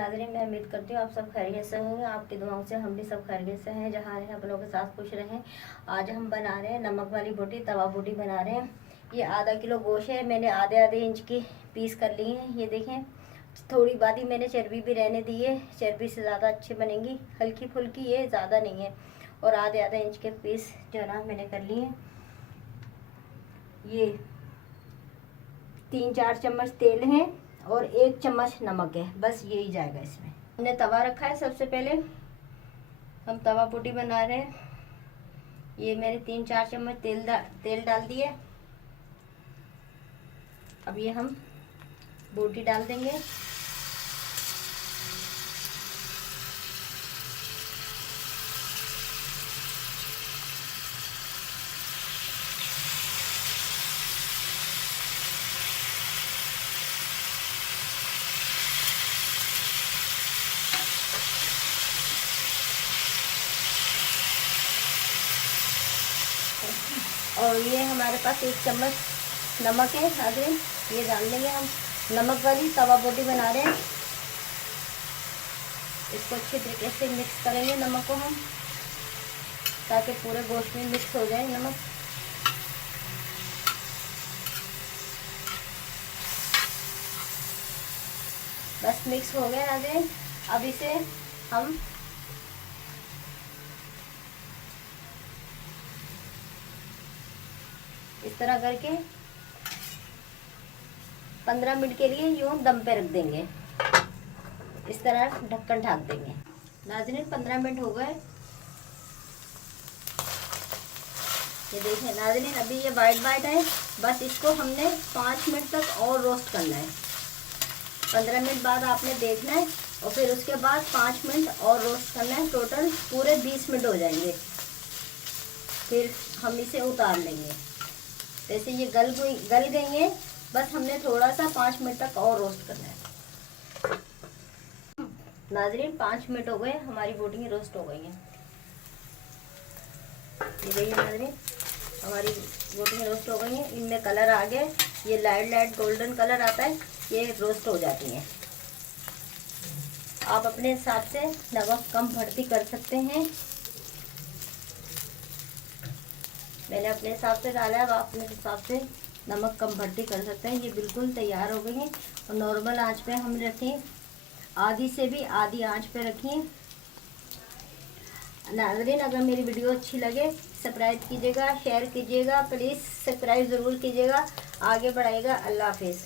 नाज़रीन, मैं उम्मीद करती हूँ आप सब खैरियत से होंगे। आपकी दुआओं से हम भी सब खैरियत से हैं। जहाँ रहें अपनों के साथ खुश रहें। आज हम बना रहे हैं नमक वाली बोटी, तवा बोटी बना रहे हैं। ये आधा किलो गोश्त है, मैंने आधे आधे इंच की पीस कर ली हैं। ये देखें, थोड़ी बात ही मैंने चर्बी भी रहने दी है, चर्बी से ज़्यादा अच्छी बनेंगी, हल्की फुल्की, ये ज़्यादा नहीं है। और आधे आधे इंच के पीस जो है ना मैंने कर लिए हैं। ये 3-4 चम्मच तेल है और 1 चम्मच नमक है, बस यही जाएगा इसमें। हमने तवा रखा है। सबसे पहले हम तवा बोटी बना रहे हैं। ये मैंने 3-4 चम्मच तेल डाल दिए। अब ये हम बोटी डाल देंगे। और ये हमारे पास 1 चम्मच नमक है, आगे ये डाल देंगे हम। नमक वाली तवा बोटी बना रहे हैं। इसको अच्छे तरीके से मिक्स करेंगे नमक को हम, ताकि पूरे गोश्त में मिक्स हो जाए नमक। बस मिक्स हो गया नाज़रीन। अब इसे हम इस तरह करके 15 मिनट के लिए यूं दम पे रख देंगे। इस तरह ढक्कन ढक देंगे। नाज़रीन 15 मिनट हो गए। ये देखें नाज़रीन, अभी ये वाइट है। बस इसको हमने 5 मिनट तक और रोस्ट करना है। 15 मिनट बाद आपने देखना है और फिर उसके बाद 5 मिनट और रोस्ट करना है। टोटल पूरे 20 मिनट हो जाएंगे। फिर हम इसे उतार लेंगे। जैसे ये गल गई है, बस हमने थोड़ा सा 5 मिनट तक और रोस्ट करना है। नाज़रीन 5 मिनट हो गए, हमारी बोटियाँ रोस्ट हो गई हैं। ये देखिए नाज़रीन, हमारी बोटियाँ रोस्ट हो गई हैं। इनमें कलर आ गया, ये लाइट गोल्डन कलर आता है, ये रोस्ट हो जाती हैं। आप अपने हिसाब से नमक कम बढ़ती कर सकते हैं। मैंने अपने हिसाब से डाला है, आप अपने हिसाब से नमक कम बढ़ती कर सकते हैं। ये बिल्कुल तैयार हो गई हैं और नॉर्मल आंच पे हम रखें, आधी से भी आधी आंच पे रखिए। नाज़रीन अगर मेरी वीडियो अच्छी लगे सब्सक्राइब कीजिएगा, शेयर कीजिएगा, प्लीज़ सब्सक्राइब ज़रूर कीजिएगा, आगे बढ़ाइएगा। अल्लाह हाफिज़।